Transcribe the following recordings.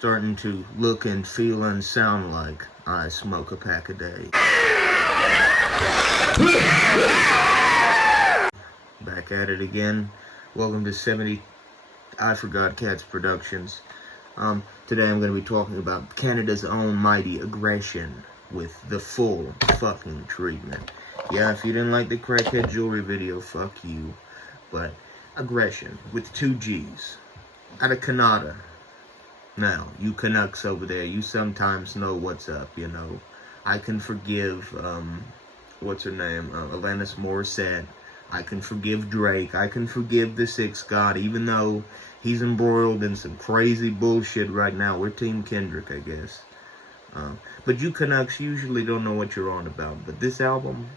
starting to look and feel and sound like I smoke a pack a day. Back at it again. Welcome to 70 I Forgot Cats Productions. Today I'm going to be talking about Canada's own mighty Aggression with the full fucking treatment. Yeah, if you didn't like the crackhead jewelry video, fuck you. But Aggression with 2 G's. Out of Canada. Now, you Canucks over there, you sometimes know what's up, you know. I can forgive, what's her name, Alanis Morissette. I can forgive Drake. I can forgive the Six God, even though he's embroiled in some crazy bullshit right now. We're Team Kendrick, I guess. But you Canucks usually don't know what you're on about. But this album,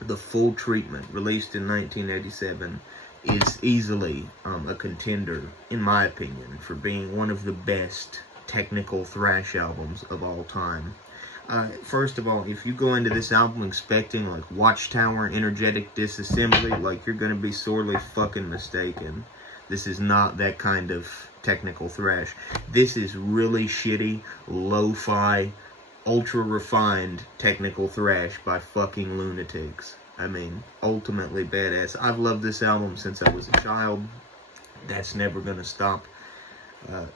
The Full Treatment, released in 1987, is easily a contender, in my opinion, for being one of the best technical thrash albums of all time. First of all, if you go into this album expecting like Watchtower energetic disassembly, like you're gonna be sorely fucking mistaken. This is not that kind of technical thrash. This is really shitty, lo-fi, ultra refined technical thrash by fucking lunatics. I mean, ultimately badass. I've loved this album since I was a child. That's never gonna stop.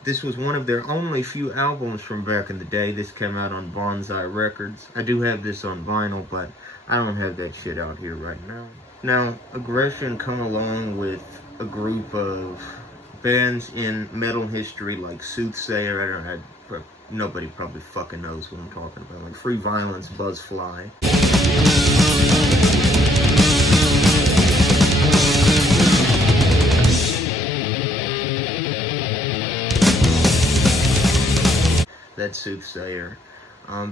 This was one of their only few albums from back in the day. This came out on Bonsai Records. I do have this on vinyl, but I don't have that shit out here right now. Now, Aggression come along with a group of bands in metal history like Soothsayer. Nobody probably fucking knows what I'm talking about. Like Free Violence, Buzzfly. That's Soothsayer.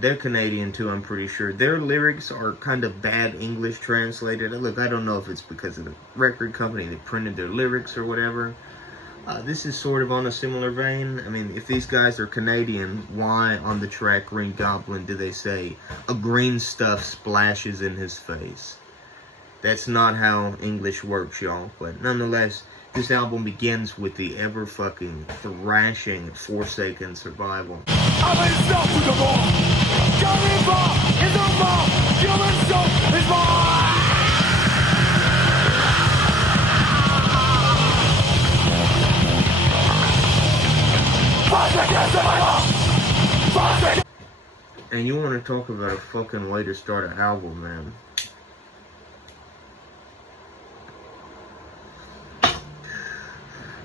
They're Canadian too, I'm pretty sure. Their lyrics are kind of bad English translated. Look, I don't know if it's because of the record company that printed their lyrics or whatever. This is sort of on a similar vein. I mean, if these guys are Canadian, why on the track Green Goblin do they say, "A green stuff splashes in his face"? That's not how English works, y'all. But nonetheless, this album begins with the ever-fucking thrashing Forsaken Survival. And you want to talk about a fucking way to start an album, man.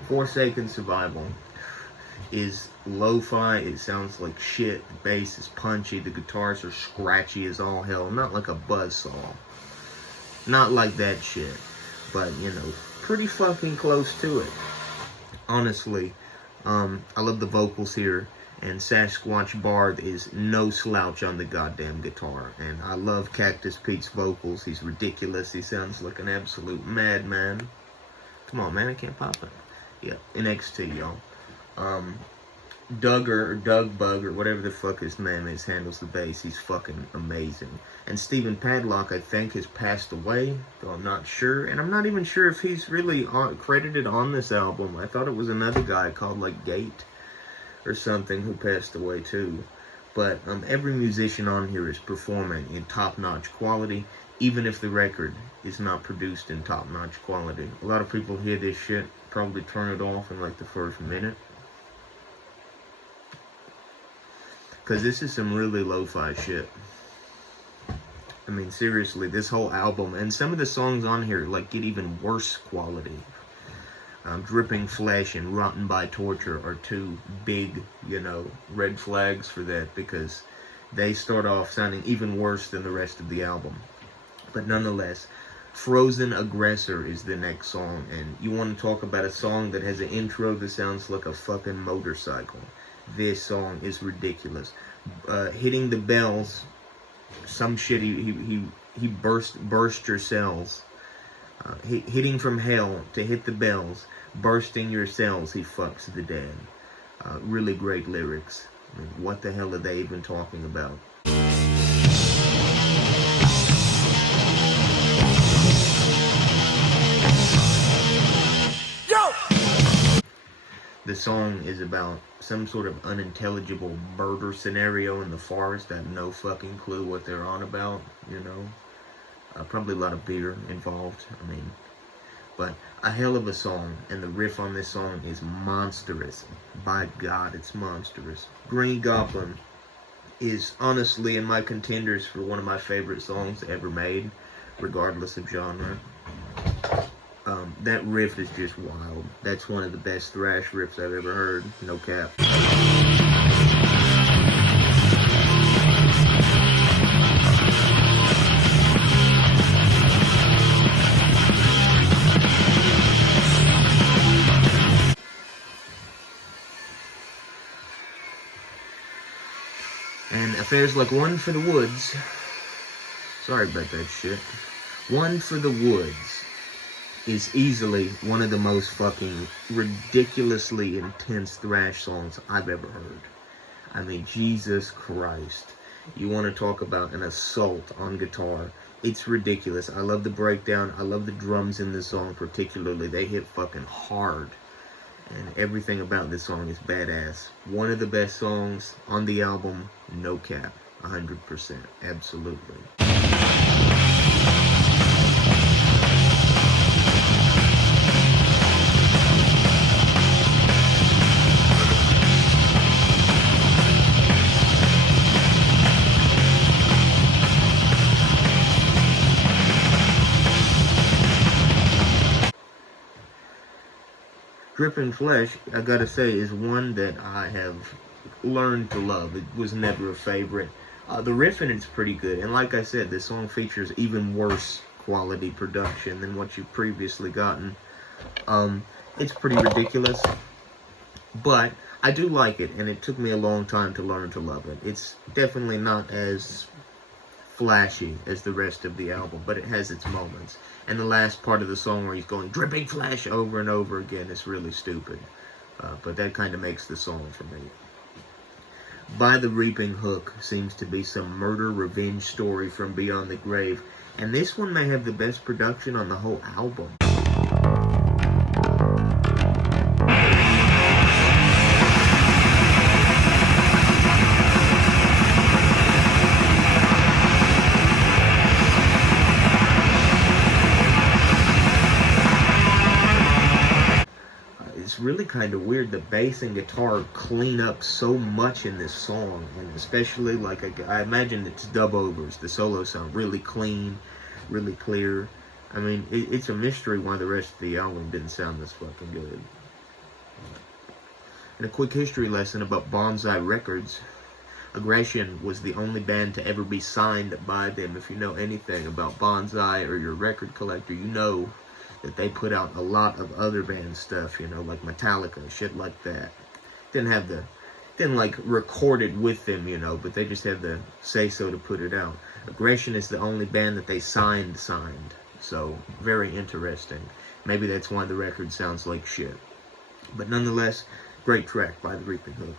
Forsaken Survival is lo-fi. It sounds like shit. The bass is punchy. The guitars are scratchy as all hell. Not like a buzzsaw. Not like that shit. But, you know, pretty fucking close to it. Honestly, I love the vocals here. And Sasquatch Barth is no slouch on the goddamn guitar. And I love Cactus Pete's vocals. He's ridiculous. He sounds like an absolute madman. Come on, man. I can't pop it. Yeah, NXT, y'all. Doug Bug, or whatever the fuck his name is, handles the bass. He's fucking amazing. And Stephen Padlock, I think, has passed away, though I'm not sure. And I'm not even sure if he's really credited on this album. I thought it was another guy called, like, Gate or something who passed away, too. But every musician on here is performing in top-notch quality, even if the record is not produced in top-notch quality. A lot of people hear this shit, probably turn it off in like the first minute. Because this is some really lo-fi shit. I mean, seriously, this whole album, and some of the songs on here, like, get even worse quality. Dripping Flesh and Rotten by Torture are 2 big, you know, red flags for that, because they start off sounding even worse than the rest of the album. But nonetheless, Frozen Aggressor is the next song, and you want to talk about a song that has an intro that sounds like a fucking motorcycle. This song is ridiculous. Hitting the bells, some shit, he burst your cells. Hitting from hell to hit the bells, bursting your cells, he fucks the dead. Really great lyrics. I mean, what the hell are they even talking about? The song is about some sort of unintelligible murder scenario in the forest. I have no fucking clue what they're on about, you know. Probably a lot of beer involved, I mean. But a hell of a song, and the riff on this song is monstrous. By God, it's monstrous. Green Goblin is honestly in my contenders for one of my favorite songs ever made, regardless of genre. That riff is just wild. That's one of the best thrash riffs I've ever heard, no cap. And affairs like One for the Woods, sorry about that shit, One for the Woods is easily one of the most fucking ridiculously intense thrash songs I've ever heard. I mean, Jesus Christ. You want to talk about an assault on guitar. It's ridiculous. I love the breakdown. I love the drums in this song particularly. They hit fucking hard. And everything about this song is badass. One of the best songs on the album, no cap. 100%. Absolutely. Dripping Flesh, I gotta say, is one that I have learned to love. It was never a favorite. The riff in it's pretty good, and like I said, this song features even worse quality production than what you've previously gotten. It's pretty ridiculous, but I do like it, and it took me a long time to learn to love it. It's definitely not as flashy as the rest of the album, but it has its moments. And the last part of the song where he's going dripping flesh over and over again is really stupid. But that kind of makes the song for me. By the Reaping Hook seems to be some murder revenge story from beyond the grave. And this one may have the best production on the whole album. It's really kind of weird. The bass and guitar clean up so much in this song, and especially like I imagine it's dub overs. The solos sound really clean, really clear. I mean, it's a mystery why the rest of the album didn't sound this fucking good. And a quick history lesson about Bonsai Records. Aggression was the only band to ever be signed by them. If you know anything about Bonsai or you're a record collector, you know that they put out a lot of other band stuff, you know, like Metallica, shit like that. Didn't like record it with them, you know, but they just had the say-so to put it out. Aggression is the only band that they signed. So, very interesting. Maybe that's why the record sounds like shit. But nonetheless, great track by the Reaping Hook.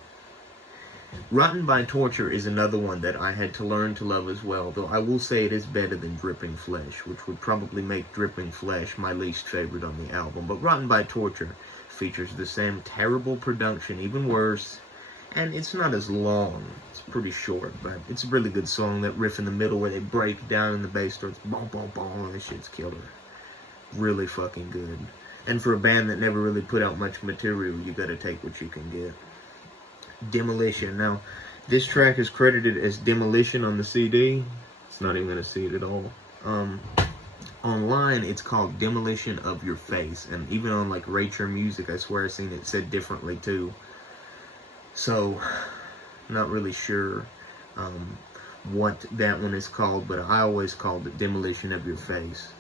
Rotten by Torture is another one that I had to learn to love as well, though I will say it is better than Dripping Flesh, which would probably make Dripping Flesh my least favorite on the album. But Rotten by Torture features the same terrible production, even worse, and it's not as long. It's pretty short, but it's a really good song. That riff in the middle where they break down and the bass starts boom, boom, boom, this shit's killer. Really fucking good. And for a band that never really put out much material, you gotta take what you can get. Demolition. Now, this track is credited as Demolition on the CD. It's not even gonna see it at all. Online, it's called Demolition of Your Face, and even on like Rature Music, I swear I've seen it said differently too. So, not really sure what that one is called, but I always called it Demolition of Your Face.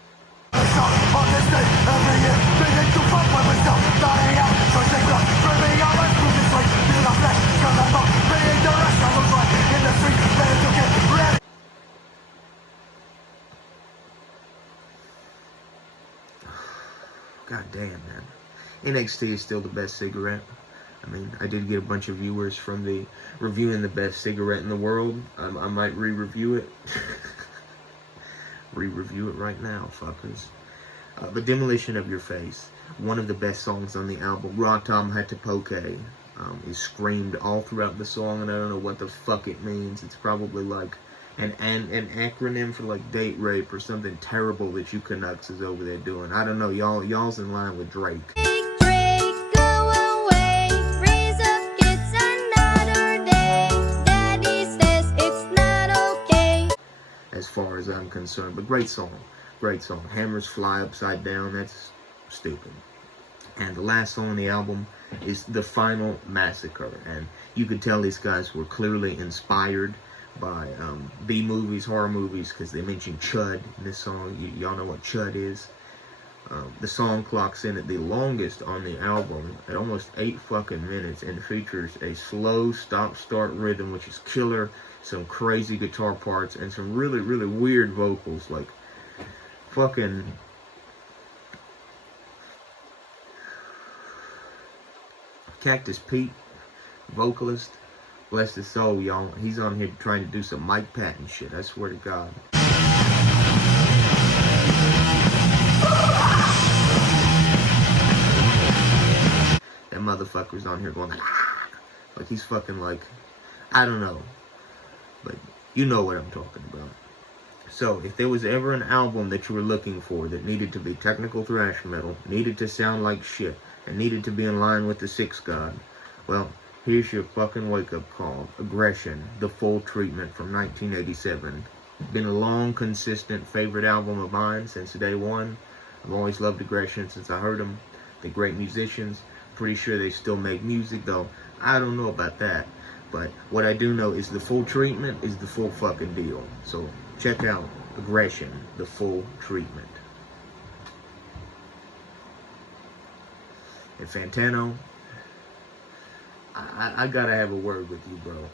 God damn, man. NXT is still the best cigarette. I mean, I did get a bunch of viewers from the reviewing the best cigarette in the world. I might re-review it. Re-review it right now, fuckers. But Demolition of Your Face, one of the best songs on the album. Ratam Hatapoke is screamed all throughout the song, and I don't know what the fuck it means. It's probably like an acronym for like date rape or something terrible that you Canucks is over there doing. I don't know. Y'all's in line with Drake. As far as I'm concerned, but great song. Hammers Fly Upside Down, that's stupid. And the last song on the album is The Final Massacre, and you could tell these guys were clearly inspired by B-movies, horror movies, because they mentioned Chud in this song. Y'all know what Chud is. The song clocks in at the longest on the album at almost 8 fucking minutes and features a slow stop-start rhythm, which is killer, some crazy guitar parts, and some really, really weird vocals, like fucking Cactus Pete, vocalist, bless his soul, y'all. He's on here trying to do some Mike Patton shit, I swear to God. That motherfucker's on here going like he's fucking like, I don't know, but you know what I'm talking about. So, if there was ever an album that you were looking for that needed to be technical thrash metal, needed to sound like shit, and needed to be in line with the Sixth God, well, here's your fucking wake-up call. Aggression, The Full Treatment from 1987. Been a long, consistent favorite album of mine since day one. I've always loved Aggression since I heard them. They're great musicians. Pretty sure they still make music, though I don't know about that. But what I do know is The Full Treatment is the full fucking deal. So check out Aggression, The Full Treatment. And Fantano, I gotta have a word with you, bro.